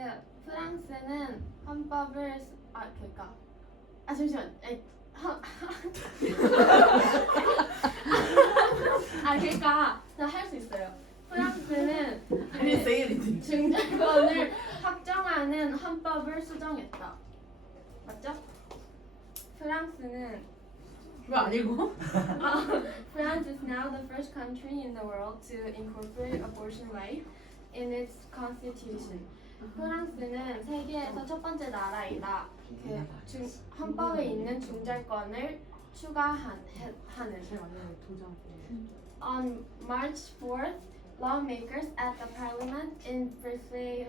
프랑스는 헌법을 잠시만. 그러니까 할 수 있어요. 프랑스는 중재권을 확정하는 헌법을 수정했다. 맞죠? 프랑스는 왜 안 읽어? France is now the first country in the world to incorporate abortion right in its constitution. 프랑스는 세계에서 첫 번째 나라이다. 헌법에 있는 중재권을 추가하는. On March 4th, lawmakers at the parliament in Versailles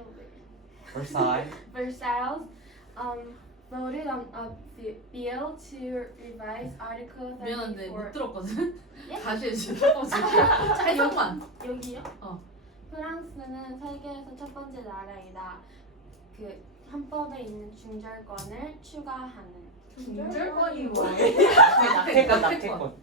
voted on a bill to revise Article 34. 미안한데 못 들었거든? 예? 다시 해주세요. 첫 번째. 해석만. 여기요? 어. 프랑스는 세계에서 첫 번째 나라이다. 헌법에 있는 중재권을 추가하는. 중재권이 뭐예요? 낙태권.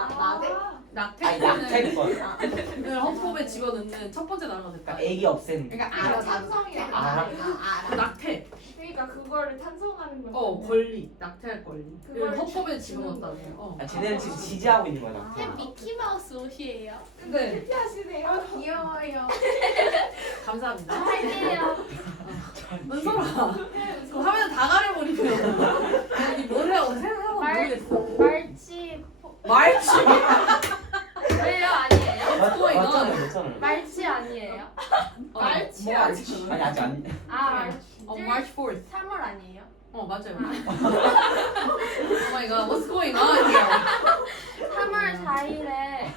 낙태권을 헌법에 집어넣는 첫 번째 나라가 됐다. 그러니까 애기 없애는. 그러니까 찬성이야. 낙태. 그러니까 그거를 찬성하는 거야. 권리. 낙태할 권리. 그걸 그걸 헌법에 집어넣었다고. 쟤네는 지금 지지하고 있는 거잖아. 미키마우스 옷이에요. 근데 하시네요. 귀여워요. 감사합니다. 할게요. 은솔아. 그거 화면 다 가려버리면. 아니 뭘 해야 생각하고 모르겠어. 말치 말치. 왜요? 아니에요? 맞잖아요. 말치 아니에요? 말치 아직. 아니 아직 안. 말치. March 4th. 3월 아니에요? 맞아요. Oh my god, what's going on here? 3월 4일에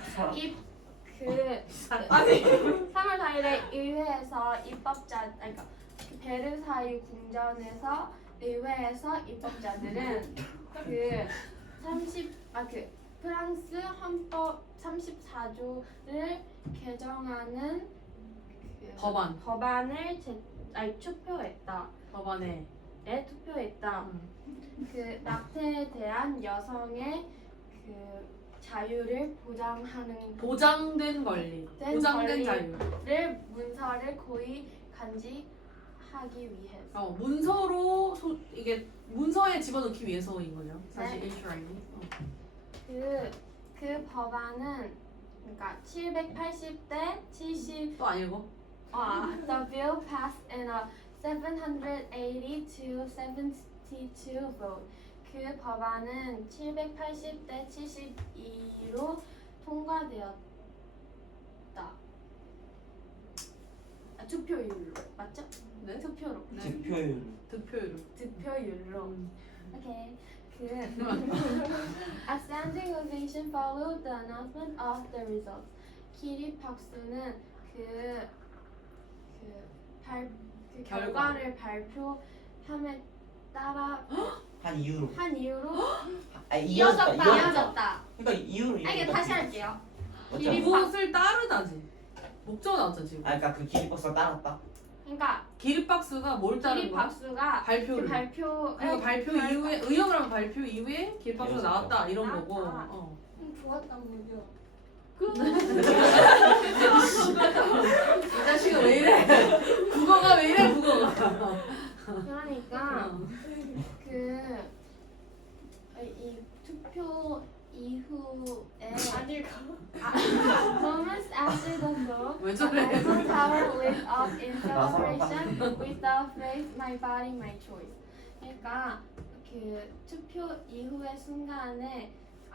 아니. 3월 4일에 의회에서 그러니까 베르사유 궁전에서 의회에서 입법자들은 프랑스 헌법 34조를 개정하는 법안을 투표했다. 법안에 투표했다. 낙태에 대한 여성의 자유를 보장하는 보장된 권리, 보장된 자유. 를 문서를 고의 간직하기 위해서. 문서로 이게 문서에 집어넣기 위해서인 거죠. 사실 네. 인슈라인이. 그 법안은 그러니까 780대 70. 또 안 읽어? The bill passed in a 780 to 72 vote. 그 법안은 780대 72로 통과되었다. 투표율로 맞죠? 네. 투표로. 득표율. 득표율로. 오케이. A standing ovation followed the announcement of the results. 기립박수는 결과를 발표함에 따라 한 이유로. 이어졌다. 그러니까 이유로. 이게 다시 할게요. 무엇을 따르다지. 목적어 나왔죠 지금. 그러니까 그 기립박수가 따랐다. 그러니까 기립박수가 뭘 따른 거야? 기립박수가 발표를. 발표 발표 이후에 의역을 하면 발표 이후에 기립박수가 나왔다 이런 나왔다. 거고. 좋았단 말이야. 이 자식은 왜 이래? 국어가 왜 이래 국어가? 그러니까 이 투표 이후에 moments after the vote, 왜 the 저래? Eiffel Tower lit up in celebration with the phrase "My body, my choice." 그러니까 투표 이후의 순간에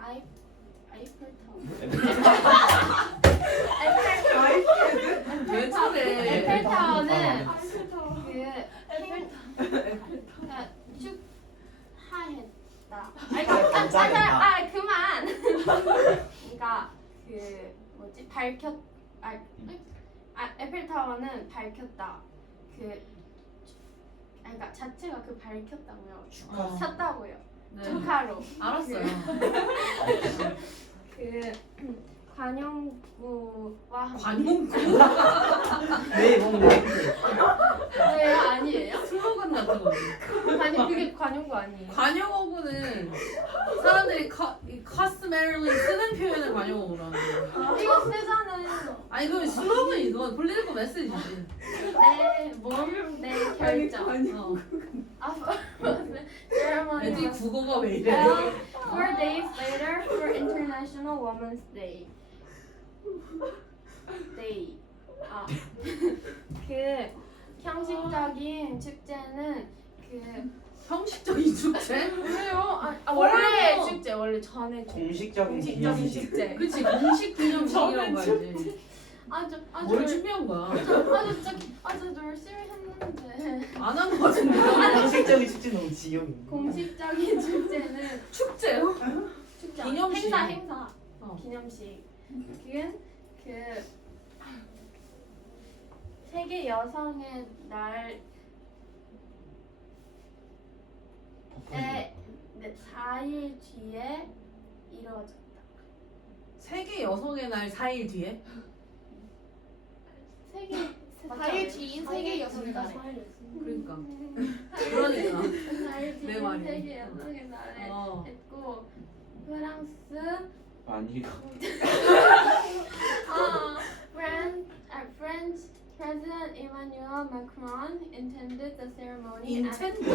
왜 저래? 에펠타워는 축하했다. 그만. 그러니까 에펠타워는 밝혔다. 그러니까 자체가 밝혔다고요. 샀다고요. 네. 축하로. 알았어요. 관용구와 함께. 관용구? 네, 뭔데? 왜요? 아니에요? 슬로건 같은 거. 아니 그게 관용구 아니에요? 관용어구는 사람들이 customarily 쓰는 표현을 관용어구로 하는 거예요. 이거 쓰잖아요. 아니 그건 슬로건 이건 폴리티컬 메시지지. 내 결정. 어. ceremony 애들이 was 국어가 왜 이래? held 4 days later for International Women's Day. Day. 아. 그 형식적인 축제는 그 형식적인 축제? 왜요? 원래 원래 축제 원래 전에 축제. 공식적인 공식적인 기념식. 축제. 그치 공식 기념식이란 거 알지? 아주 뭘 준비한 거야? 아주 열심히 했는데 안 한 거 같은데? 공식적인 축제 너무 지역인데. 공식적인 축제는 축제요? 축제 기념식. 행사 어. 기념식. 그건 그 세계 여성의 날에 4일 뒤에 이루어졌다. 세계 여성의 날 4일 뒤에? 세계 4일 뒤인 세계 여성의 날에. 그러니까 그러니까 4일 내 뒤인 말이네. 세계 여성의 날에 어. 했고 프랑스 아니 French President Emmanuel Macron attended the ceremony 인텐드?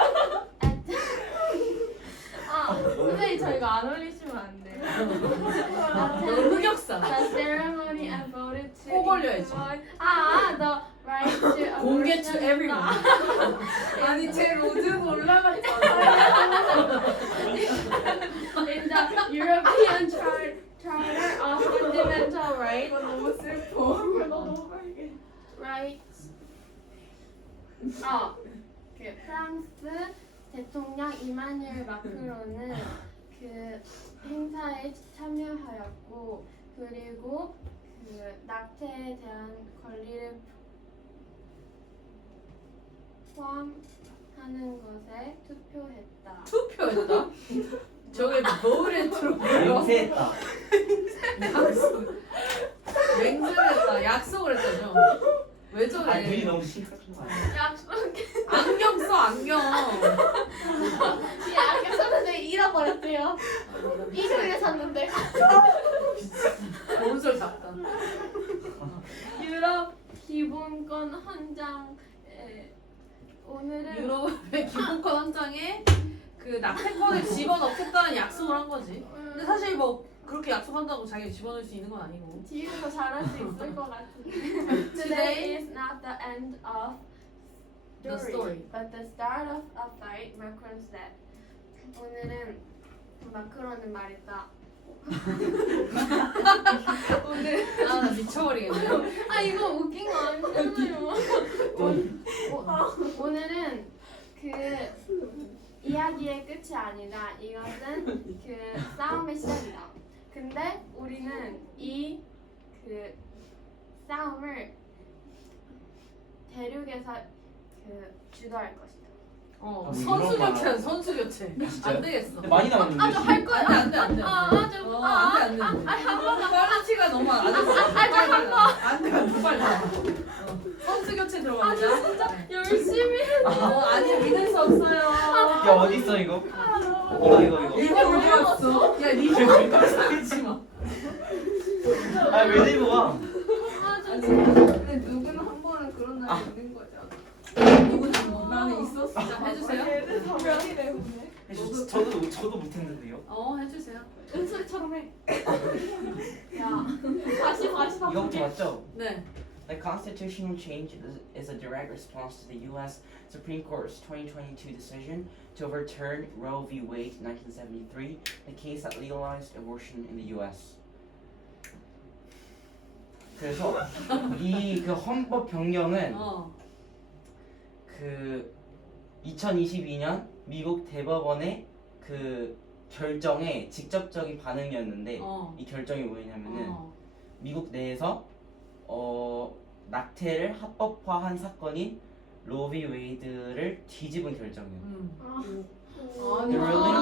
선생님 저희가 안 올리시면 안 돼요. 너 흑역사. The ceremony and voted to 꼭 올려야지. the right to 공개 to abortion everyone. 아니 제 로즈는 올라갔잖아요. in the European Charter of Fundamental Rights. 너무 슬퍼. 너무 빨개. Rights. 그 프랑스 대통령 이마누엘 마크론은 그 행사에 참여하였고 그리고 그 낙태에 대한 권리를 포함하는 것에 투표했다. 투표했다? 저게 뭐를 들어보여? 맹세했다. 약속. 맹세를 했다. 약속을 했다죠. 왜 아 눈이 저래? 너무 심각한 거 아니야? 약속. 안경 써 안경. 아까 샀는데 잃어버렸대요. 일요일에 샀는데. 본설 같다. 유럽 기본권 헌장에 오늘은 유럽의 기본권 한 장에 그 낙태권을 집어넣겠다는 약속을 한 거지. 근데 사실 뭐 그렇게 약속한다고 자기가 집어넣을 수 있는 건 아니고. 뒤에서 잘할 수 있을 것 같은데. Today Today is not the end of The story. but the start of a fight. Macron said. 오늘은 마크론은 말했다. 오늘 나 미쳐버리겠네. 이거 웃긴 거 아니잖아요. 오늘은 그 이야기의 끝이 아니다. 이것은 그 싸움의 시작이다. 근데 우리는 이 그 싸움을 대륙에서 그 주도할 것이다. 뭐 선수 이런 거 교체야 선수 교체. 진짜요? 안 되겠어. 근데 많이 남았는데. 아주 할 거야. 안돼 안돼. 아주 안돼. 퀄리티가 너무 안 좋아. 안돼 빨리. 선수 교체 들어갑니다. 진짜 열심히 해. 아니 믿을 수 없어요. 야 어디 있어 이거? 이거. 이거 왜 왔어? 야 니가 사지 마. 아왜 들고 와? 근데 누구는 한 번은 그런 날이 있는 거죠. 누구지? 나는 있었어. 자, 해주세요. 얘들 성명이래 오늘. 저도 못했는데요. 해주세요. 은솔이처럼 해. 야, 다시 이거부터 맞죠? 네. The constitutional change is a direct response to the U.S. Supreme Court's 2022 decision to overturn Roe v. Wade 1973, the case that legalized abortion in the U.S. 그래서 이 그 헌법 변경은 그 2022년 미국 대법원의 그 결정에 직접적인 반응이었는데 이 결정이 뭐냐면은 미국 내에서 낙태를 합법화한 사건인 로비 웨이드를 뒤집은 결정이에요. 왜요?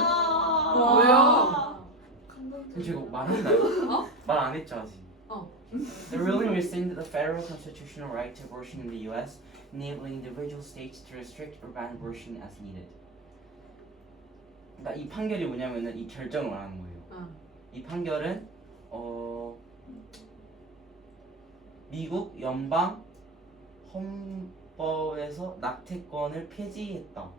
제가 말했나요? 말 안 했죠 아직. The ruling rescinded the federal constitutional right to abortion in the U.S., enabling individual states to restrict or ban abortion as needed. 그러니까 이 판결이 뭐냐면은 이 결정을 말하는 거예요. 이 판결은 미국 연방 헌법에서 낙태권을 폐지했다.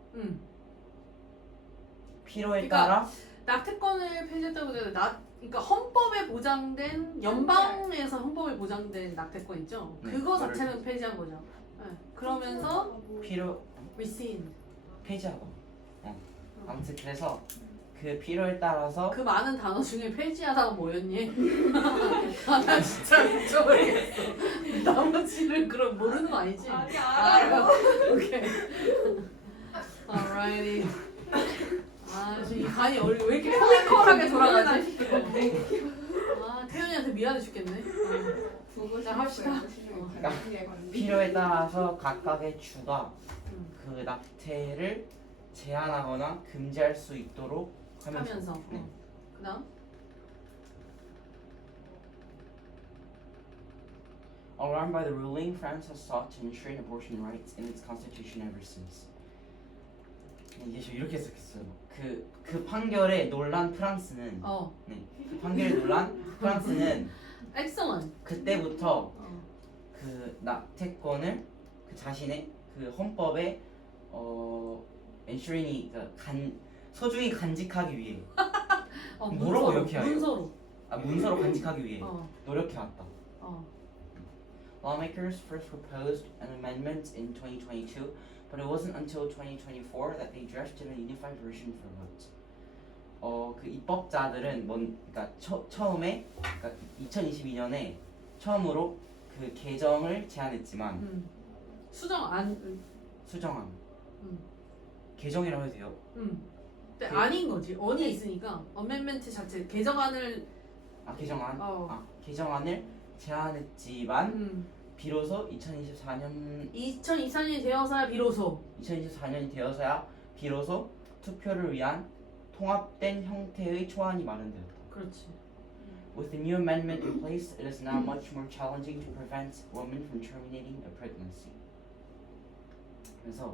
필요에 그러니까 따라 낙태권을 폐지했다고 해도 그러니까 헌법에 보장된 연방에서 헌법에 보장된 낙태권 있죠. 네, 그거 그거를- 자체는 폐지한 거죠. 네. 그러면서 필요 rescind 폐지하다. 아무튼 그래서 그 필요에 따라서 그 많은 단어 중에 폐지하다가 뭐였니? 나 진짜 미쳐버리겠어. 나머지는 그럼 모르는 거 아니지? 아니 알아요. 오케이. Alrighty. 아 지금 이 간이 왜 이렇게 코미컬하게 돌아가지? 아 태연이한테 미안해 죽겠네. 보고 자, 합시다. 필요에 따라서 각각의 주가 음. 그 낙태를 제한하거나 금지할 수 있도록 하면서. 네. 그다음 Alarmed by the ruling, France has sought to enshrine abortion rights in its constitution ever since. 이게 저 이렇게 해석했어요. 그 판결에 놀란 프랑스는 그 판결에 놀란 프랑스는 excellent. 그때부터 그 낙태권을 그 자신의 그 헌법에 enshrine이 그러니까 소중히 간직하기 위해 뭐라고 이렇게 해요? 문서로. 문서로 간직하기 위해 어. 노력해왔다. 어. Lawmakers first proposed an amendment in 2022, but it wasn't until 2024 that they drafted a unified version for vote. 그 입법자들은 그러니까 처음에 그러니까 2022년에 처음으로 그 개정을 제안했지만 수정안. 수정안. 음. 개정이라고 해도 돼요? 근데 아닌 거지. 언이 있으니까 어멘멘트 자체 개정안을 개정안을 제안했지만 비로소 2024년이 되어서야 비로소 2024년이 되어서야 비로소 투표를 위한 통합된 형태의 초안이 마련되었다. 그렇지. With the new amendment in place, it is now much more challenging to prevent women from terminating a pregnancy. 그래서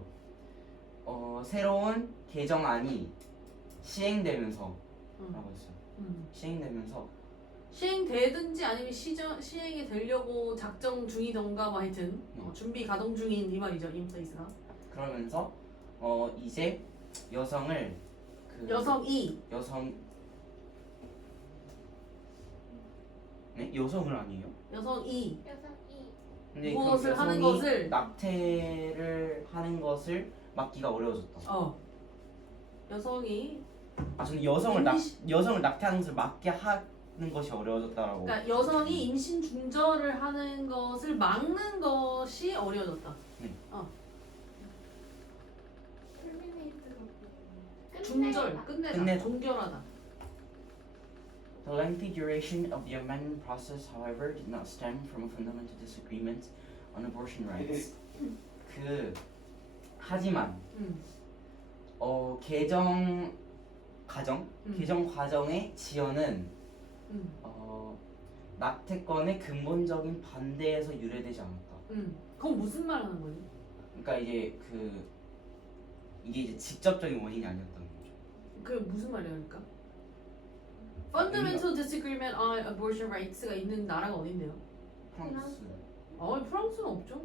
새로운 개정안이 시행되면서 라고 했어요. 시행되면서 시행되든지 아니면 시행이 되려고 작정 중이던가 뭐 하여튼 준비 가동 중인 이 말이죠. in place가. 그러면서 이제 여성을 여성이 네? 여성을 아니에요? 여성이 근데 무엇을 그럼 하는 여성이 것을 낙태를 하는 것을 막기가 어려워졌다. 여성이 저는 여성을 낙태하는 것을 막게 하는 것이 어려워졌다라고. 그러니까 여성이 임신 중절을 하는 것을 막는 것이 어려워졌다. 중절 끝내다 종결하다. The lengthy duration of the amendment process, however, did not stem from a fundamental disagreement on abortion rights. 하지만 개정 과정의 지연은 낙태권의 근본적인 반대에서 유래되지 않았다. 그건 무슨 말 하는 거지? 그러니까 이제 이게 이제 직접적인 원인이 아니었다는 거죠. 그게 무슨 말이야, 그러니까? Fundamental disagreement on abortion rights가 있는 나라가 어딘데요? 프랑스. 프랑스는 없죠.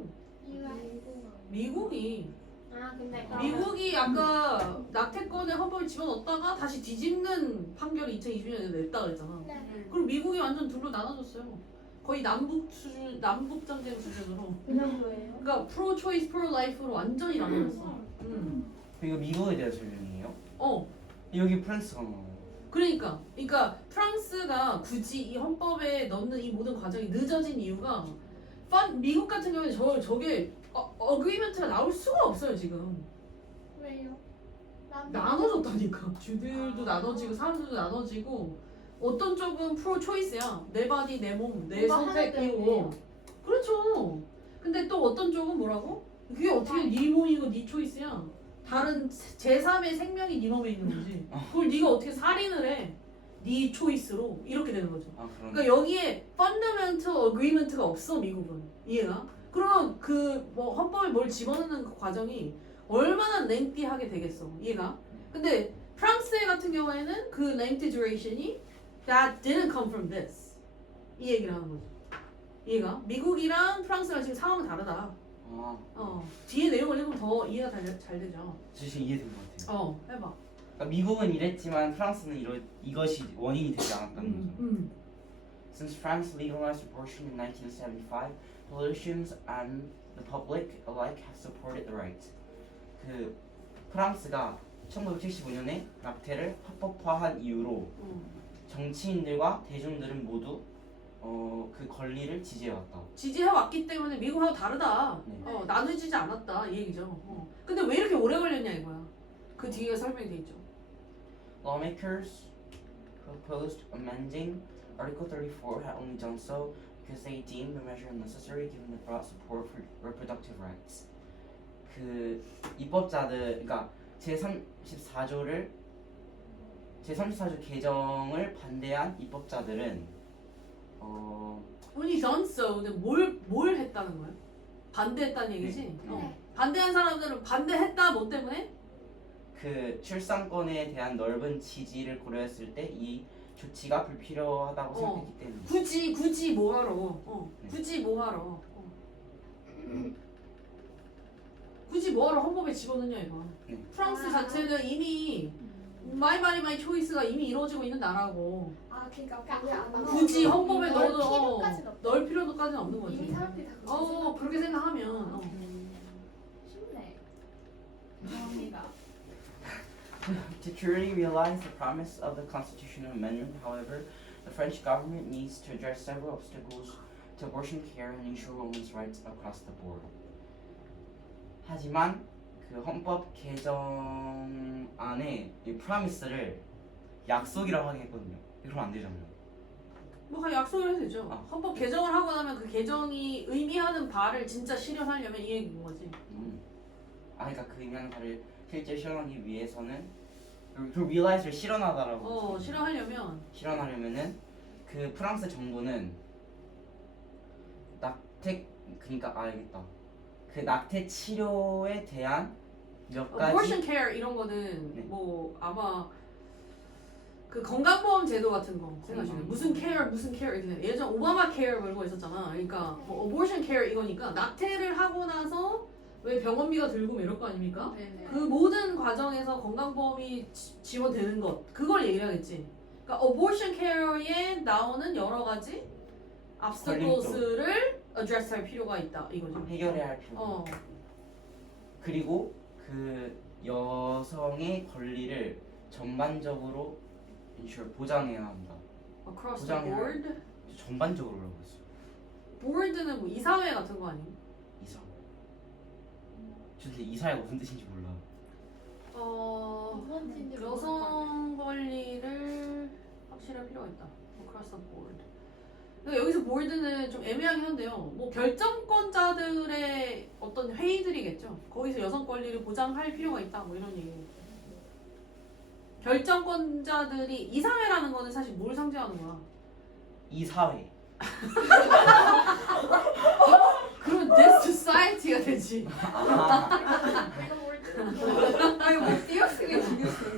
미국이 근데 미국이 아까 낙태권에 헌법을 집어넣었다가 다시 뒤집는 판결을 2020년에 냈다 그랬잖아. 그럼 미국이 완전 둘로 나눠졌어요. 거의 남북 전쟁 수준으로. 그러니까 pro choice, pro life로 완전히 나눠졌어. 이거 미국에 대한 설명이에요? 여기 프랑스가 나와요. 그러니까 프랑스가 굳이 이 헌법에 넣는 이 모든 과정이 늦어진 이유가 미국 같은 경우에 저게 어그리먼트가 나올 수가 없어요 지금. 왜요? 나눠졌다니까. 주들도 나눠지고 사람들도 나눠지고 어떤 쪽은 프로 초이스야. 내 바디 내 몸 내 선택이고. 그렇죠. 근데 또 어떤 쪽은 뭐라고? 그게 어떻게 네 몸이고 네 초이스야. 다른 제3의 생명이 네 몸에 있는 거지. 그걸 네가 어떻게 살인을 해. 네 초이스로 이렇게 되는 거죠. 그러니까 여기에 펀더멘털 어그리먼트가 없어 미국은. 이해가? 그러면 뭐 헌법에 뭘 집어넣는 그 과정이 얼마나 랭티하게 되겠어. 이해가? 근데 프랑스 같은 경우에는 그 lengthy duration이 that didn't come from this 이 얘기를 하는 거죠. 이해가? 미국이랑 프랑스랑 지금 상황이 다르다. 뒤에 내용을 읽으면 더 이해가 잘 되죠. 저 지금 이해된 것 같아요. 해봐. 그러니까 미국은 이랬지만 프랑스는 이것이 원인이 되지 않았다는 거죠. Since France legalized abortion in 1975, politicians and the public alike have supported the right. 그 프랑스가 1975년에 낙태를 합법화한 이후로 정치인들과 대중들은 모두 그 권리를 지지해왔다. 지지해왔기 때문에 미국하고 다르다. 네. 나눠지지 않았다 이 얘기죠. 근데 왜 이렇게 오래 걸렸냐 이거야. 그 뒤에 설명이 돼 있죠. Lawmakers proposed amending Article 34 had only done so because they deemed the measure necessary given the broad support for reproductive rights. 그 입법자들, 그러니까 제34조 개정을 반대한 입법자들은 only done so. 근데 뭘 했다는 거야? 반대했다는 얘기지. 반대한 사람들은 반대했다 뭐 때문에? 그 출산권에 대한 넓은 지지를 고려했을 때 이 조치가 불필요하다고 생각했기 때문에. 굳이 뭐하러? 네. 굳이 뭐하러? 굳이 뭐하러 헌법에 집어넣냐 이거. 네. 프랑스 자체는 이미 마이 초이스가 이미 이루어지고 있는 나라고 그러니까 우리 안 굳이 헌법에 넣을 넣어도 필요까지는 없다. 넣을 필요도까지는 없는 이미 거지. 사람들이 다 그렇게 그렇게 생각하면 쉽네. 감사합니다. To truly realize the promise of the constitutional amendment, however, the French government needs to address several obstacles to abortion care and ensure women's rights across the board. 하지만 그 헌법 개정안에 이 프라미스를 약속이라고 하긴 했거든요. 그러면 안 되잖아요. 뭐 그냥 약속을 해도 되죠. 아. 헌법 개정을 하고 나면 그 개정이 의미하는 바를 진짜 실현하려면 이 얘기인 거지. 그러니까 그 의미하는 바를 실제 실현하기 위해서는 그 realize를 실현하다라고 실현하려면 그 프랑스 정부는 그러니까 알겠다. 그 낙태 치료에 대한 몇 가지 abortion care 이런 거는 네. 뭐 아마 그 건강보험 제도 같은 거 생각하시면 무슨 care 이렇게 예전 오바마 care 뭐 이런 거 있었잖아. 그러니까 뭐 abortion care 이거니까 낙태를 하고 나서 왜 병원비가 들고 뭐 이럴 거 아닙니까? 네네. 그 모든 과정에서 건강보험이 지원되는 것 그걸 얘기하겠지. 그러니까 abortion care에 나오는 여러 가지 obstacles를 address할 필요가 있다 이거죠. 해결해야 할 필요. 그리고 그 여성의 권리를 전반적으로 보장해야 한다. across the 보장해야 board. 전반적으로라고 했어요. board는 뭐 이사회 같은 거 아니에요? 이사. 저 근데 이사가 무슨 뜻인지 몰라. 여성 권리를 확실할 필요가 있다. across the board. 그러니까 여기서 board는 좀 애매하긴 한데요. 뭐 결정권자들의 어떤 회의들이겠죠. 거기서 여성 권리를 보장할 필요가 있다. 뭐 이런 얘기. 결정권자들이 이사회라는 거는 사실 뭘 상징하는 거야? 이 사회. 그럼 this society가 되지. 아니 뭐 띄어쓰기 죽였어.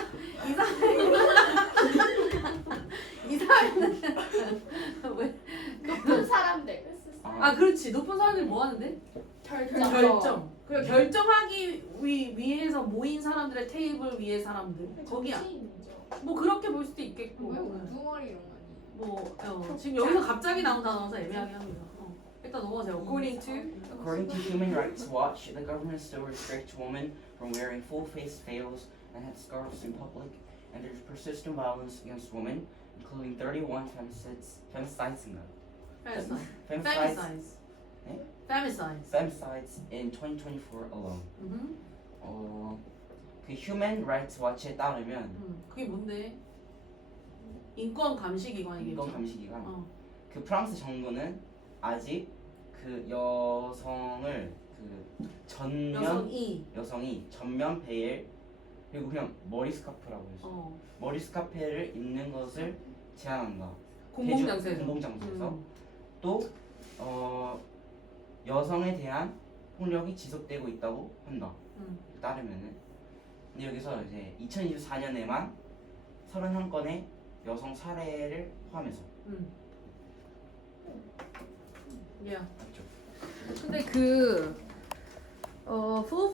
이사회는 왜? 높은 사람들. 그렇지. 높은 사람들이 뭐 하는데? 결정. 그리고 결정하기 위해서 모인 사람들의 테이블 위의 사람들. 거기야. 뭐 그렇게 볼 수도 있겠고. 왜 우두머리 이런 거 아니에요? 뭐 지금 여기서 갑자기 나온 단어라서 애매하게 합니다. 일단 넘어가세요. According to According to Human Rights Watch, the government still restricts women from wearing full-face veils and headscarves in public, and there's persistent violence against women, including 31 femicides femicides. femicides. femicides in 2024 alone. 그 Human Rights Watch에 따르면 그게 뭔데? 인권 감시 기관이겠죠. 인권 감시기관. 그 프랑스 정부는 아직 그 여성을 그 전면 여성이 전면 베일 그리고 그냥 머리 스카프라고 해서 머리 스카프를 입는 것을 제한한다. 공공장소에서 또 여성에 대한 폭력이 지속되고 있다고 한다. 따르면은 근데 여기서 이제 2024년에만 31건의 여성 살해를 포함해서 야. 맞죠? 근데 그 full